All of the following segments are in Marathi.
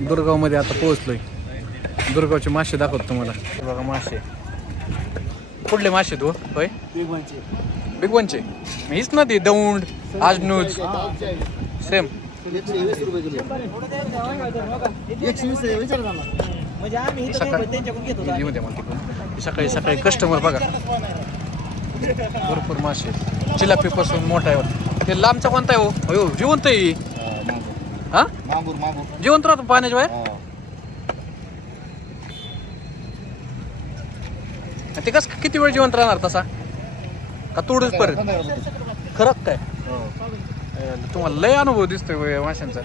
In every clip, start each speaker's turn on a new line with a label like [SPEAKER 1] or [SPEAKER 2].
[SPEAKER 1] दुर्गावमध्ये आता पोहोचलोय. दुर्गावचे मासे दाखवतो तुम्हाला. बघा मासे. कुठले मासे तू? होय? बिग वनचे मग हीच ना ती दौंड आजनूज. सेम
[SPEAKER 2] म्हणजे आम्ही इथं
[SPEAKER 1] सकाळ- सकाळी सकाळी कस्टमर बघा. भरपूर मासे. चिलापी पासून मोठा आहे. ते लांबचा कोणता आहे हो? जिवंत आहे ही. हा
[SPEAKER 3] मागूर मागूर
[SPEAKER 1] जिवंत राहतो पाण्याच्या बाहेर? आणि ते कसं किती वेळ जिवंत राहणार तसा? का तोडूच परत? खरं काय? अं, तुम्हाला लय अनुभव दिसतोय माशांचा.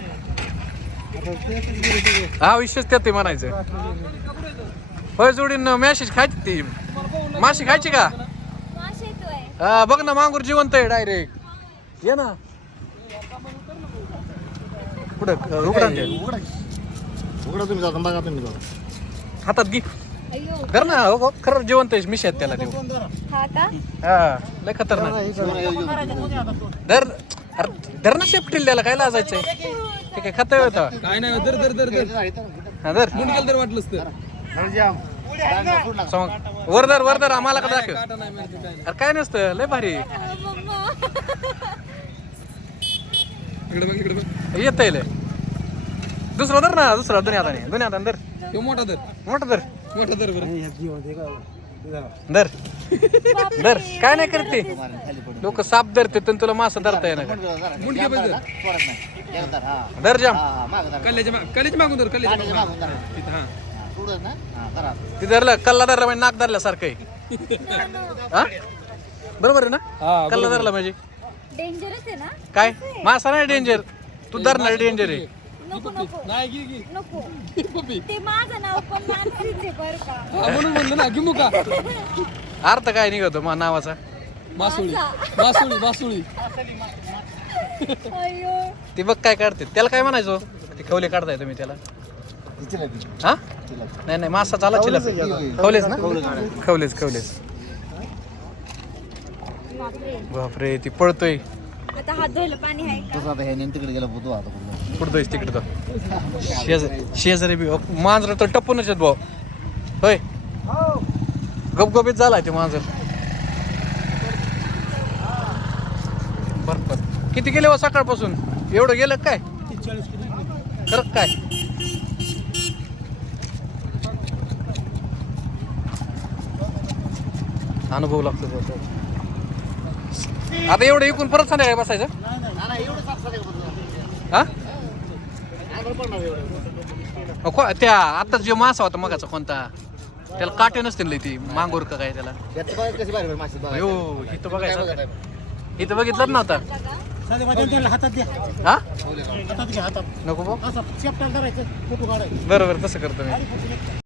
[SPEAKER 1] हा विशेष त्यात ते म्हणायचं. होय जोडीन मॅशेज खायची ती. माशी खायची का?
[SPEAKER 4] मासे येतोय.
[SPEAKER 1] हा बघ ना मांगूर जिवंत आहे डायरेक्ट. ये ना. कुठं उघडा ते.
[SPEAKER 3] उघडा तुम्ही जाता बघा तुम्ही जाता
[SPEAKER 1] हातात घे.
[SPEAKER 4] अयो
[SPEAKER 1] कर ना हो हो, खरं जिवंत आहे मिश आहेत त्याला देऊ
[SPEAKER 4] हा का?
[SPEAKER 1] हा लय खतरनाक. धर अरे धर ना शेपटील त्याला काय लाजायचंय? ते काय खाता होता
[SPEAKER 2] काय नाही दर दर दर दर
[SPEAKER 1] हा धर.
[SPEAKER 2] मुंडकेल तर वाटलंच तर.
[SPEAKER 1] समज वरदर वरदर आम्हाला का दाखव?
[SPEAKER 2] काटा नाही काय नाही.
[SPEAKER 1] अरे काय नसतं लय भारी.
[SPEAKER 4] मम्मा.
[SPEAKER 2] इकडे बघ इकडे बघ.
[SPEAKER 1] येत लय. दुसरा धर ना दुसरा दोन्ही हाताने दोन्ही हाताने धर.
[SPEAKER 2] मोठा दर
[SPEAKER 1] मोठं धर.
[SPEAKER 2] मोठा दर बरं.
[SPEAKER 1] धर. धर. काय नाही करते लोक साप धरते तर तुला मासा धरता येणार.
[SPEAKER 2] मुंडके दर
[SPEAKER 1] धर. जाम.
[SPEAKER 2] कल्ल्याच्या मागून दर कल्ल्याच्या मागून दर तिथं हा.
[SPEAKER 1] ती धरलं कल्ला धरला म्हणजे नाक धरल्यासारखं आहे. हा? बरोबर आहे ना?
[SPEAKER 2] हा
[SPEAKER 1] कल्ला धरला म्हणजे?
[SPEAKER 4] डेंजरस आहे ना?
[SPEAKER 1] काय? मासा नाही डेंजर तू धरणार डेंजर आहे.
[SPEAKER 4] नको नको
[SPEAKER 2] नाही घे घे.
[SPEAKER 4] नको.
[SPEAKER 2] पप्पी
[SPEAKER 4] ते माझं नाव पण मानसीच आहे बरं का.
[SPEAKER 2] हा, म्हणून म्हणलं ना
[SPEAKER 1] अर्थ काय निघतो मा नावाचा?
[SPEAKER 2] मासुळी. मासुळी मासुळी.
[SPEAKER 4] अयो
[SPEAKER 1] ती बघ काय काढते. त्याला काय म्हणायचो? ते खवले काढताय तुम्ही त्याला. हा? नाही नाही मासा झाला चिला. खवलेच ना? खवलेच खवलेच.
[SPEAKER 4] बापरे
[SPEAKER 1] ती पळतोय.
[SPEAKER 4] आता हात धुयला पाणी आहे का?
[SPEAKER 3] तसं आता ह्याने तिकडे गेला बुधवा आता पुढे
[SPEAKER 1] कुठतोय तिकडे तो शेजारी शेजारी बी मांजर तर टपूनच आहेत भाऊ. होय. गपगपीत झालाय ते मांजर. बरं किती गेले हो सकाळपासून? एवढं गेलं काय? खरं काय? अनुभव लागतो. त्याचा. आता एवढं इकून परत संध्याकाळी बसायचं? हा? अहो, को- त्या आता जे मासा होता मगाचा कोणता? त्याला काटे नसतील लय ती मांगोर का काय त्याला? अयो इथं बघायचं इथं बघितलं ना आता
[SPEAKER 2] हातात द्या.
[SPEAKER 1] हा?
[SPEAKER 2] हातात घ्या हातात.
[SPEAKER 1] नको भाऊ
[SPEAKER 2] असं चेपटा करायचं फोटो काढायचं.
[SPEAKER 1] बरोबर तसं करतो मी.